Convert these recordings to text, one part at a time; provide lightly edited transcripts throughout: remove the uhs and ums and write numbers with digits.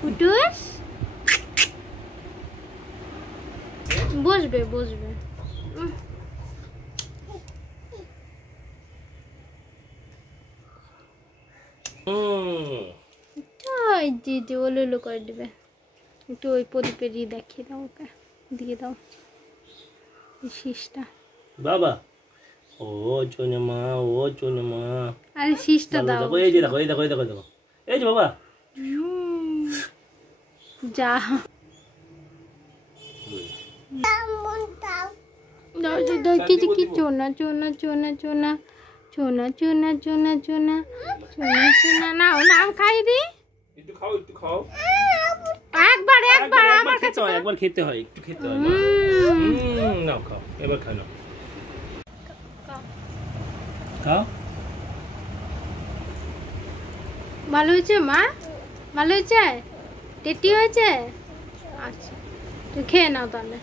কুটুস বসবে বসবে। যে ওলো করে দিবে একটু। ওই প্রদীপের দেখিয়ে দাও, ওকে দিয়ে দাও শীষটা। বাবা ও চুনমা, ও চুনমা, আরে শীষটা দাও। এই যে দেখো, এই দেখো, এই দেখো, দেখো, এই যে বাবা যা কি কি চোনা চোনা চোনা চোনা চোনা চোনা চোনা চোনা চোনা চোনা। নাও নাও খাই দি, একটু খাও, একটু খাও। একবার একবার আমার কাছে একবার খেতে হয়, একটু খেতে হয়। নাও খাও, এবার খাও, নাও খাও। ভালো হয়েছে মা? ভালো হয়েছে? টেটি হয়েছে? আচ্ছা তুই খেয়ে নাও তাহলে।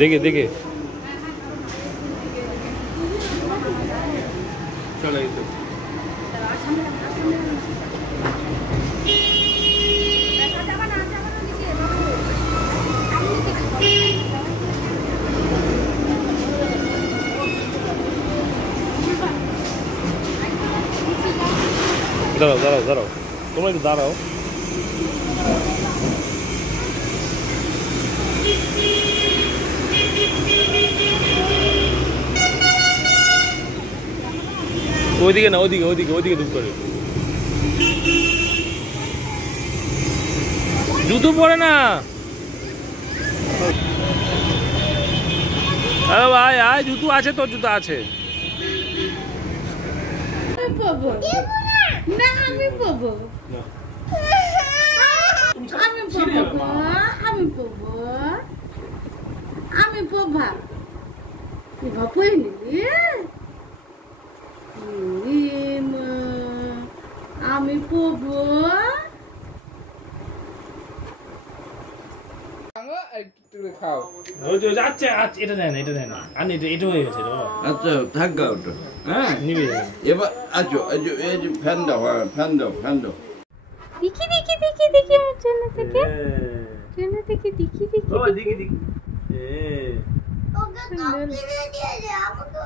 দেখে দেখে চলো, এই তো দাঁড়াও দাঁড়াও দাঁড়াও, তোমরা একটু দাঁড়াও। ওইদিকে না, ওইদিকে ওইদিকে ওইদিকে দুধ করে। জুতো পরে না। আরে ভাই আয়, জুতো আছে তোর, জুতো আছে। না আমি পাবো, আমি পাবো, আমি পাবো, আমি পাবো। বাপুই নিবি? আমি পাবো। আচ্ছা আচ্ছা, এটা নেয় না, এটা নেয় না, আনি এটা হয়ে গেছে। আচ্ছা থাক গা ওটা, হ্যাঁ নিবি এবার। আচ্ছা এই যে ফ্যান দাও, ফ্যান দাও, ফ্যান দাও। দেখি দেখি দেখি দেখি আমার চোনা থেকে, চোনা থেকে দেখি দেখি ও দেখি দেখি। ওকে কাউকে দিয়ে দে, আমাকে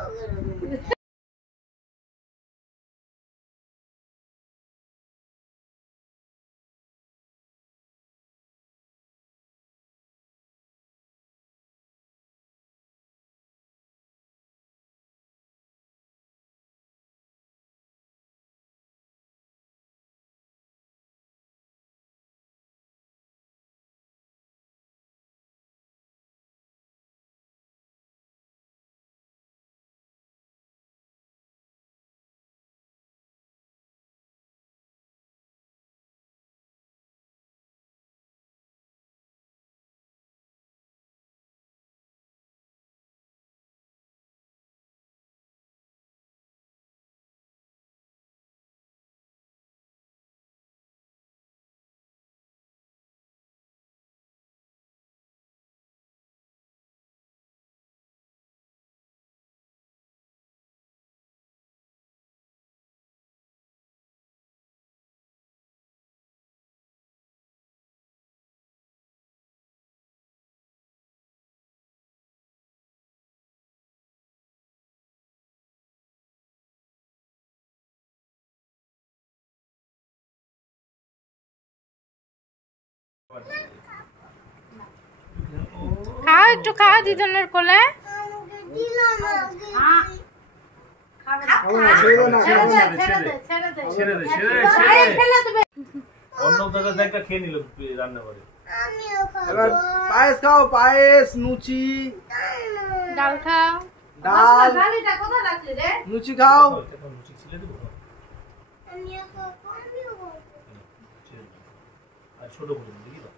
খাও, একটু খাও দিদনের কোলে। অন্য জায়গায় একটা খেয়ে নিল রান্না করে। এবার পায়েস খাও, পায়েস, লুচি, ডাল খাও। ডাল, লুচি খাও। আর ছোট করে দেখি তো